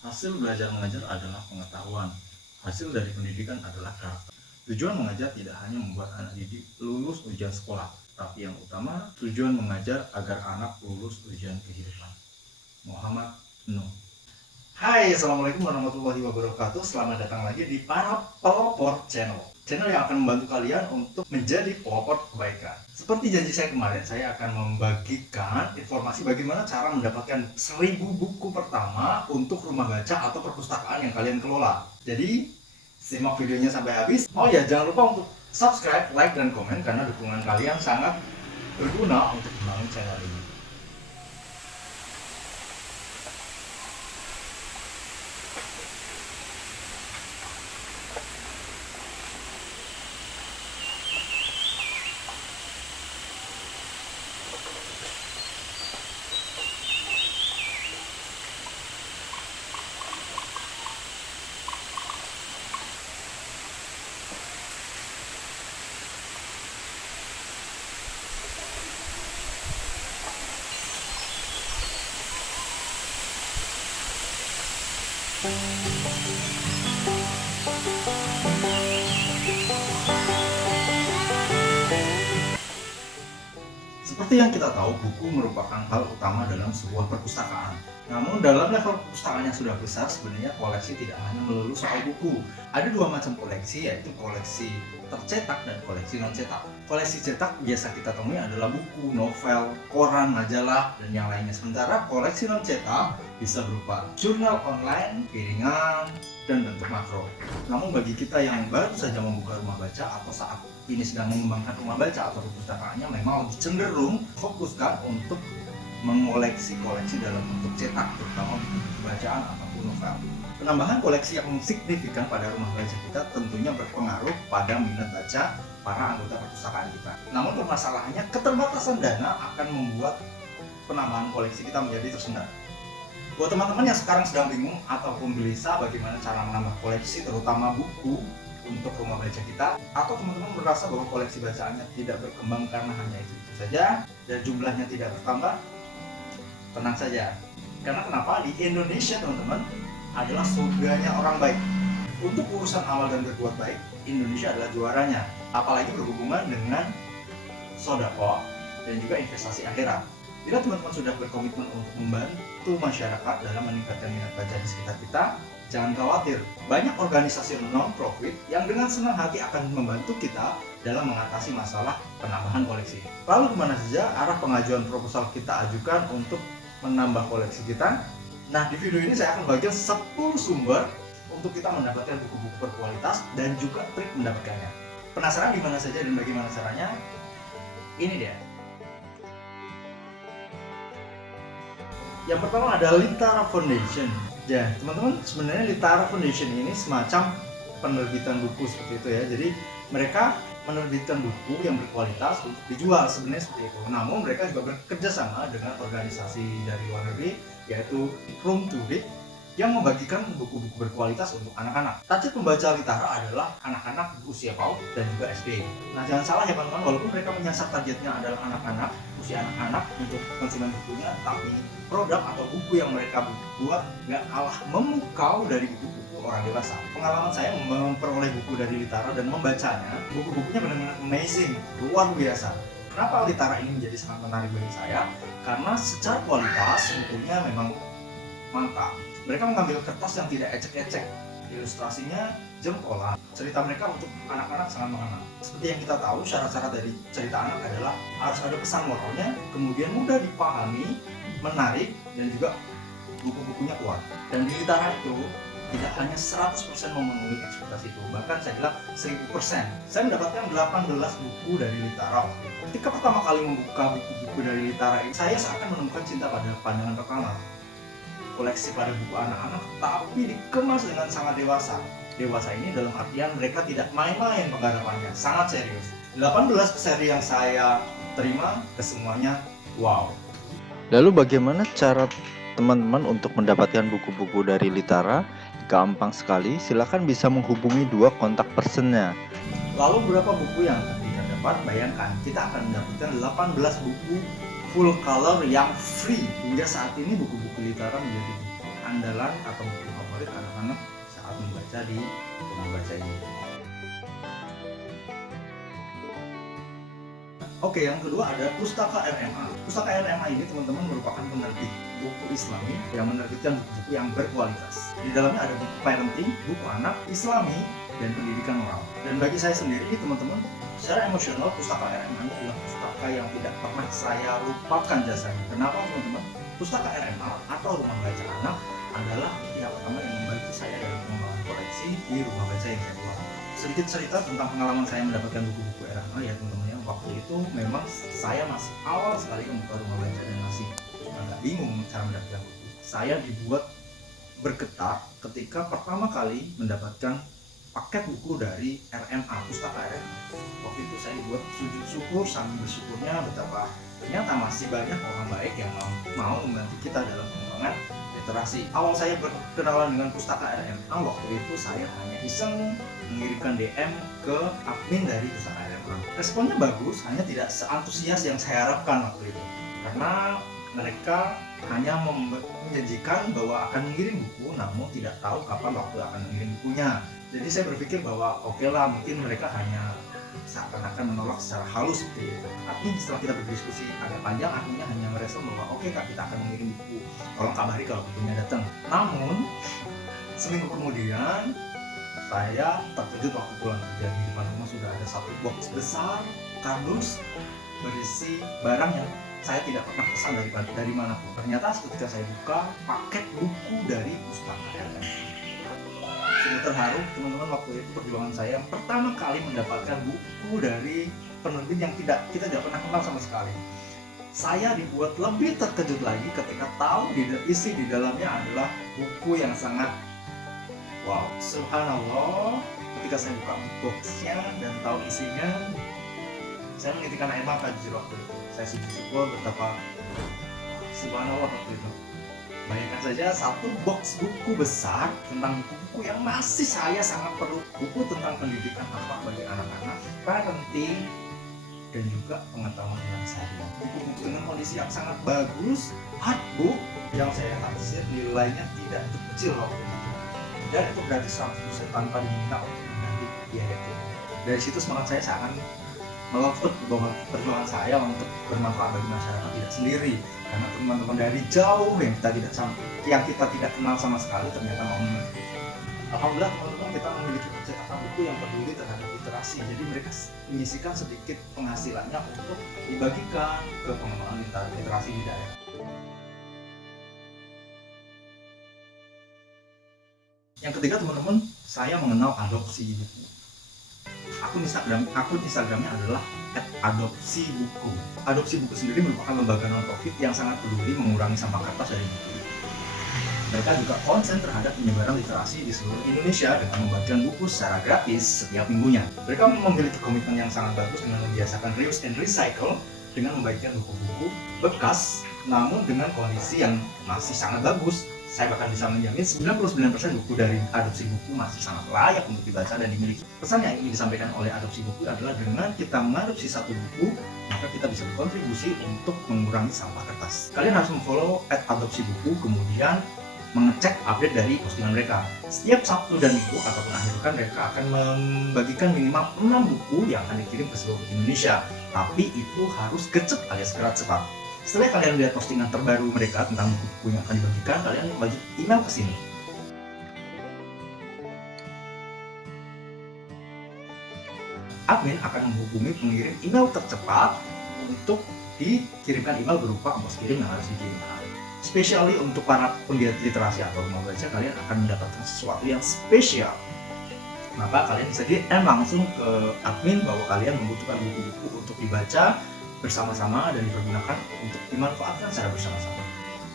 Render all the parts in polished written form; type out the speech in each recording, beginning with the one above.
Hasil belajar mengajar adalah pengetahuan. Hasil dari pendidikan adalah karakter. Tujuan mengajar tidak hanya membuat anak didik lulus ujian sekolah, tapi yang utama tujuan mengajar agar anak lulus ujian kehidupan. Muhammad Nuh. Hai, assalamualaikum warahmatullahi wabarakatuh. Selamat datang lagi di Para Pelopor Channel yang akan membantu kalian untuk menjadi pelopor kebaikan. Seperti janji saya kemarin, saya akan membagikan informasi bagaimana cara mendapatkan 1000 buku pertama untuk rumah baca atau perpustakaan yang kalian kelola. Jadi, simak videonya sampai habis. Oh ya, jangan lupa untuk subscribe, like, dan komen karena dukungan kalian sangat berguna untuk membangun channel ini. Seperti yang kita tahu, buku merupakan hal utama dalam sebuah perpustakaan. Namun dalam level perpustakaan yang sudah besar, sebenarnya koleksi tidak hanya melulu soal buku. Ada dua macam koleksi, yaitu koleksi tercetak dan koleksi non-cetak. Koleksi cetak biasa kita temui adalah buku, novel, koran, majalah, dan yang lainnya. Sementara koleksi non-cetak bisa berupa jurnal online, piringan, dan bentuk makro. Namun bagi kita yang baru saja membuka rumah baca atau saat ini sedang mengembangkan rumah baca atau perpustakaannya, memang lebih cenderung fokuskan untuk mengoleksi koleksi dalam bentuk cetak, terutama buku bacaan ataupun novel. Penambahan koleksi yang signifikan pada rumah baca kita tentunya berpengaruh pada minat baca para anggota perpustakaan kita. Namun permasalahannya, keterbatasan dana akan membuat penambahan koleksi kita menjadi tersendat. Buat teman-teman yang sekarang sedang bingung ataupun gelisah bagaimana cara menambah koleksi, terutama buku untuk rumah baca kita, atau teman-teman merasa bahwa koleksi bacaannya tidak berkembang karena hanya itu saja dan jumlahnya tidak bertambah, tenang saja. Karena kenapa? Di Indonesia, teman-teman, adalah surganya orang baik. Untuk urusan amal dan berbuat baik, Indonesia adalah juaranya. Apalagi berhubungan dengan sodako dan juga investasi akhirat. Bila teman-teman sudah berkomitmen untuk membantu masyarakat dalam meningkatkan minat baca di sekitar kita, jangan khawatir. Banyak organisasi non-profit yang dengan senang hati akan membantu kita dalam mengatasi masalah penambahan koleksi. Lalu kemana saja arah pengajuan proposal kita ajukan untuk menambah koleksi kita? Nah, di video ini saya akan bagikan 10 sumber untuk kita mendapatkan buku-buku berkualitas dan juga trik mendapatkannya. Penasaran di mana saja dan bagaimana caranya? Ini dia. Yang pertama ada Litara Foundation. Ya, teman-teman, sebenarnya Litara Foundation ini semacam penerbitan buku seperti itu ya. Jadi mereka menerbitkan buku yang berkualitas untuk dijual, sebenarnya seperti itu. Namun mereka juga bekerja sama dengan organisasi dari luar negeri, yaitu Room to Read, yang membagikan buku-buku berkualitas untuk anak-anak. Target pembaca Litara adalah anak-anak usia PAUD dan juga SD. Nah, jangan salah ya teman-teman, walaupun mereka menyasar targetnya adalah anak-anak, usia anak-anak untuk konsumen bukunya, tapi produk atau buku yang mereka buat nggak kalah memukau dari buku-buku orang dewasa. Pengalaman saya memperoleh buku dari Litara dan membacanya, buku-bukunya benar-benar amazing, luar biasa. Kenapa Litara ini menjadi sangat menarik bagi saya? Karena secara kualitas bukunya memang mantap. Mereka mengambil kertas yang tidak ecek-ecek, ilustrasinya jempolan. Cerita mereka untuk anak-anak sangat mengena. Seperti yang kita tahu, syarat-syarat dari cerita anak adalah harus ada pesan moralnya, kemudian mudah dipahami, menarik, dan juga buku-bukunya kuat. Dan di Litara itu tidak hanya 100% memenuhi ekspektasi itu, bahkan saya bilang 1000%. Saya mendapatkan 18 buku dari Litara. Ketika pertama kali membuka buku-buku dari Litara ini, saya seakan menemukan cinta pada pandangan pertama. Koleksi pada buku anak-anak, tapi dikemas dengan sangat dewasa. Dewasa ini dalam artian mereka tidak main-main penggarapannya, sangat serius. 18 seri yang saya terima, kesemuanya wow. Lalu bagaimana cara teman-teman untuk mendapatkan buku-buku dari Litara? Gampang sekali, silakan bisa menghubungi dua kontak personnya. Lalu berapa buku yang akan kita dapat? Bayangkan, kita akan mendapatkan 18 buku full color yang free. Hingga saat ini buku-buku Litara menjadi buku andalan atau buku favorit anak-anak saat membaca di rumah baca ini. Oke, yang kedua ada Pustaka RMA. Pustaka RMA ini teman-teman merupakan penerbit buku Islami yang menerbitkan buku-buku yang berkualitas. Di dalamnya ada buku parenting, buku anak, Islami, dan pendidikan moral. Dan bagi saya sendiri, teman-teman, secara emosional Pustaka RMA ini adalah pustaka yang tidak pernah saya lupakan jasanya. Kenapa, teman-teman? Pustaka RMA atau Rumah Baca Anak adalah pihak pertama yang membantu saya dalam pengembangan koleksi di rumah baca yang saya buat. Sedikit cerita tentang pengalaman saya mendapatkan buku-buku RMA ya teman-teman ya. Waktu itu memang saya masih awal sekali membuka rumah baca dan masih agak bingung cara mendapatkan buku. Saya dibuat bergetar ketika pertama kali mendapatkan paket buku dari RMA, Pustaka RMA. Waktu itu saya dibuat sujud syukur sambil bersyukurnya betapa ternyata masih banyak orang baik yang mau membantu kita dalam pengembangan literasi. Awal saya berkenalan dengan Pustaka RMA, waktu itu saya hanya iseng mengirimkan DM ke admin dari Pustaka RMA. Responnya bagus, hanya tidak seantusias yang saya harapkan waktu itu. Karena mereka hanya menjanjikan bahwa akan mengirim buku, namun tidak tahu kapan waktu akan mengirim bukunya. Jadi saya berpikir bahwa oke lah, mungkin mereka hanya seakan-akan menolak secara halus seperti itu. Admin setelah kita berdiskusi agak panjang, adminnya hanya merespon bahwa oke kak, kita akan mengirim buku, tolong kabari kalau bukunya datang. Namun seminggu kemudian saya terkejut waktu pulang kerja. Di depan rumah sudah ada satu box besar kardus berisi barang yang saya tidak pernah pesan dari manapun. Ternyata ketika saya buka, paket buku dari Pustaka RMA. Sungguh terharu teman-teman, waktu itu perjuangan saya yang pertama kali mendapatkan buku dari penerbit yang kita tidak pernah kenal sama sekali. Saya dibuat lebih terkejut lagi ketika tahu isi di dalamnya adalah buku yang sangat wow, subhanallah. Ketika saya buka boxnya dan tahu isinya, saya menitikkan air mata jujur waktu itu. Saya sujud syukur betapa subhanallah waktu itu. Bayangkan saja satu box buku besar tentang buku yang masih saya sangat perlu, buku tentang pendidikan akhlak bagi anak-anak, parenting, dan juga pengetahuan tentang syariah. Buku-buku dengan kondisi yang sangat bagus, hardbook yang saya taksir nilainya tidak kecil waktu itu. Dan itu gratis 100% tanpa diminta untuk mengganti biaya kirim. Dari situ semangat saya sangat melotot bahwa perjuangan saya untuk bermanfaat bagi masyarakat tidak sendiri, karena teman-teman dari jauh yang kita tidak kenal sama sekali ternyata mau mengerti. Alhamdulillah teman-teman, kita memiliki percetakan buku yang peduli terhadap literasi, jadi mereka menyisikan sedikit penghasilannya untuk dibagikan ke pengembangan literasi di daerah. Yang ketiga teman-teman, saya mengenal adopsi buku. Akun Instagramnya adalah @adopsibuku. Adopsi buku sendiri merupakan lembaga non-profit yang sangat peduli mengurangi sampah kertas dari buku. Mereka juga konsen terhadap penyebaran literasi di seluruh Indonesia dengan membagikan buku secara gratis setiap minggunya. Mereka memiliki komitmen yang sangat bagus dengan membiasakan reuse and recycle dengan membagikan buku-buku bekas namun dengan kondisi yang masih sangat bagus. Saya bahkan bisa menjamin 99% buku dari adopsi buku masih sangat layak untuk dibaca dan dimiliki. Pesan yang ingin disampaikan oleh adopsi buku adalah dengan kita mengadopsi satu buku, maka kita bisa berkontribusi untuk mengurangi sampah kertas. Kalian harus memfollow @adopsibuku, kemudian mengecek update dari postingan mereka. Setiap Sabtu dan Minggu ataupun akhir pekan mereka akan membagikan minimal 6 buku yang akan dikirim ke seluruh Indonesia. Tapi itu harus gercep alias gerak cepat. Setelah kalian lihat postingan terbaru mereka tentang buku yang akan dibagikan, kalian wajib email ke sini. Admin akan menghubungi pengirim email tercepat untuk dikirimkan email berupa ongkos kirim yang harus dikirimkan. Especially untuk para penggiat literasi atau mau baca, kalian akan mendapatkan sesuatu yang spesial. Maka kalian bisa DM langsung ke admin bahwa kalian membutuhkan buku-buku untuk dibaca bersama-sama dan dipergunakan untuk dimanfaatkan secara bersama-sama.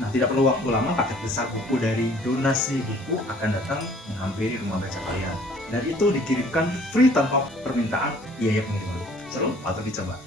Nah, tidak perlu waktu lama, paket besar buku dari donasi buku akan datang menghampiri rumah baca kalian. Dan itu dikirimkan free tanpa permintaan biaya pengiriman. Seru? Patut dicoba.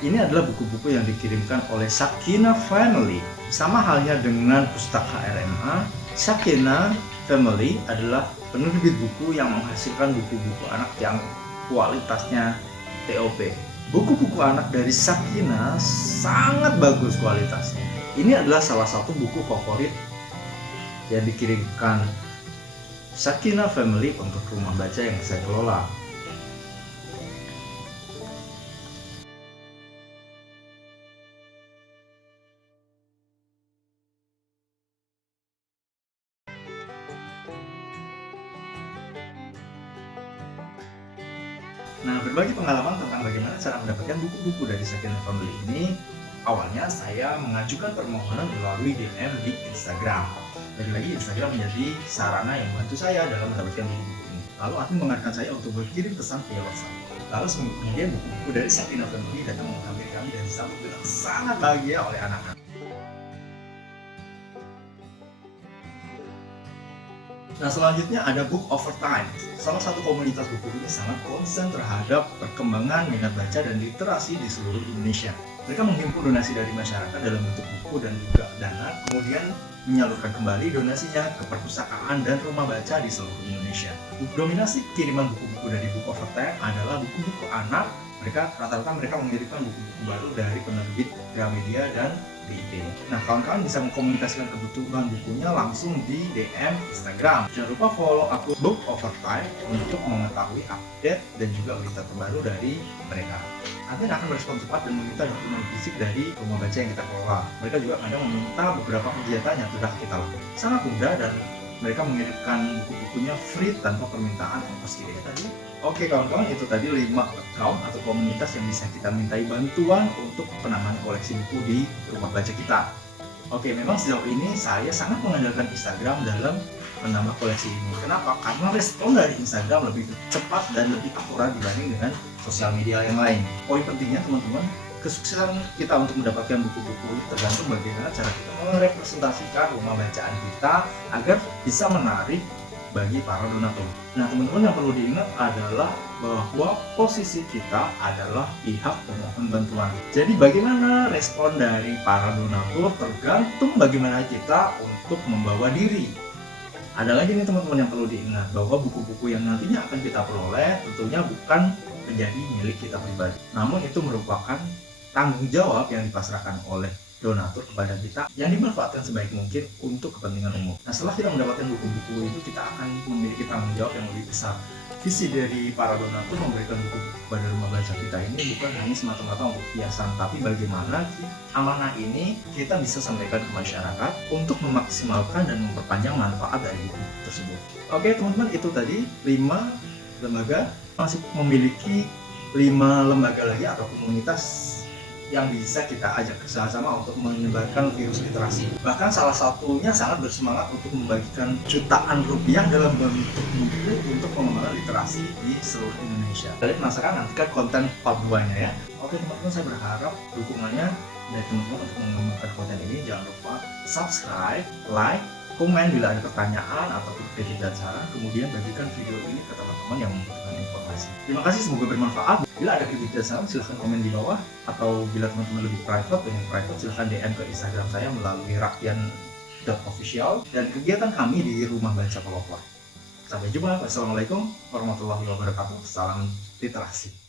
Ini adalah buku-buku yang dikirimkan oleh Sakina Family. Sama halnya dengan Pustaka RMA, Sakina Family adalah penerbit buku yang menghasilkan buku-buku anak yang kualitasnya TOP. Buku-buku anak dari Sakinah sangat bagus kualitasnya. Ini adalah salah satu buku favorit yang dikirimkan Sakinah Family untuk rumah baca yang saya kelola. Nah, berbagi pengalaman tentang bagaimana cara mendapatkan buku-buku dari Sakinah Family ini, awalnya saya mengajukan permohonan melalui DM di Instagram. Lagi-lagi Instagram menjadi sarana yang membantu saya dalam mendapatkan buku-buku ini. Lalu admin mengarahkan saya untuk berkirim pesan via WhatsApp. Lalu seminggu kemudian buku-buku dari Sakinah Family datang menghampiri kami dan disambut dengan sangat bahagia oleh anak-anak. Nah, selanjutnya ada Book Overtime. Salah satu komunitas buku ini sangat konsen terhadap perkembangan minat baca dan literasi di seluruh Indonesia. Mereka menghimpun donasi dari masyarakat dalam bentuk buku dan juga dana, kemudian menyalurkan kembali donasinya ke perpustakaan dan rumah baca di seluruh Indonesia. Dominasi kiriman buku-buku dari Book Overtime adalah buku-buku anak. Rata-rata mereka mengirimkan buku-buku baru dari penerbit Gramedia dan BIP. Nah, kawan-kawan bisa mengkomunikasikan kebutuhan bukunya langsung di DM Instagram. Jangan lupa follow akun Book Overtime untuk mengetahui update dan juga berita terbaru dari mereka. Admin akan berespon cepat dan meminta dokumen fisik dari rumah baca yang kita kelola. Mereka juga kadang meminta beberapa kegiatan yang sudah kita lakukan. Sangat mudah dan mereka mengirimkan buku-bukunya free tanpa permintaan ongkos kirim. Oke kawan-kawan, itu tadi 5 account atau komunitas yang bisa kita mintai bantuan untuk penambahan koleksi buku di rumah baca kita. Oke, memang sejauh ini saya sangat mengandalkan Instagram dalam menambah koleksi ini. Kenapa? Karena respon dari Instagram lebih cepat dan lebih akurat dibanding dengan sosial media yang lain. Poin pentingnya teman-teman, kesuksesan kita untuk mendapatkan buku-buku itu tergantung bagaimana cara kita merepresentasikan rumah bacaan kita agar bisa menarik bagi para donatur. Nah, teman-teman yang perlu diingat adalah bahwa posisi kita adalah pihak pemohon bantuan. Jadi bagaimana respon dari para donatur tergantung bagaimana kita untuk membawa diri. Ada lagi nih teman-teman yang perlu diingat bahwa buku-buku yang nantinya akan kita peroleh tentunya bukan menjadi milik kita pribadi. Namun itu merupakan tanggung jawab yang dipasrahkan oleh donatur kepada kita yang dimanfaatkan sebaik mungkin untuk kepentingan umum. Nah, setelah kita mendapatkan buku-buku itu, kita akan memiliki tanggung jawab yang lebih besar. Visi dari para donatur memberikan buku kepada rumah baca kita ini bukan hanya semata-mata untuk hiasan, tapi bagaimana amanah ini kita bisa sampaikan ke masyarakat untuk memaksimalkan dan memperpanjang manfaat dari buku tersebut. Oke teman-teman, itu tadi 5 lembaga. Masih memiliki 5 lembaga lagi atau komunitas yang bisa kita ajak bersama-sama untuk menyebarkan virus literasi. Bahkan salah satunya sangat bersemangat untuk membagikan jutaan rupiah dalam bentuk buku untuk pengembangan literasi di seluruh Indonesia. Kalian penasaran? Nantikan konten part 2-nya ya. Oke teman-teman, saya berharap dukungannya dari teman-teman untuk mengembangkan konten ini. Jangan lupa subscribe, like, komen bila ada pertanyaan atau kritik dan saran, kemudian bagikan video ini ke teman-teman yang membutuhkan informasi. Terima kasih, semoga bermanfaat. Bila ada kritik dan saran, silahkan komen di bawah, atau bila teman-teman lebih private, silahkan DM ke Instagram saya melalui rakyan.official dan kegiatan kami di Rumah Baca Pelopor. Sampai jumpa. Wassalamualaikum warahmatullahi wabarakatuh. Salam literasi.